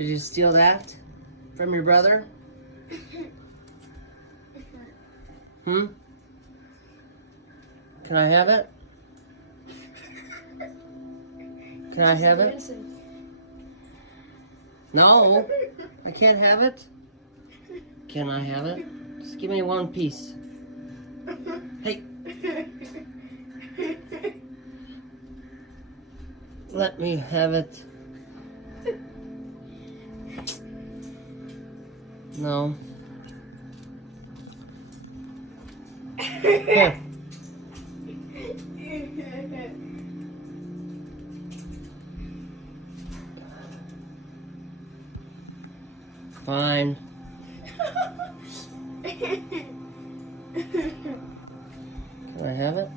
Did you steal that from your brother? Hmm? Can I have it? Can I have it? No, I can't have it. Can I have it? Just give me one piece. Hey. Let me have it. No. Here. Fine. Can I have it?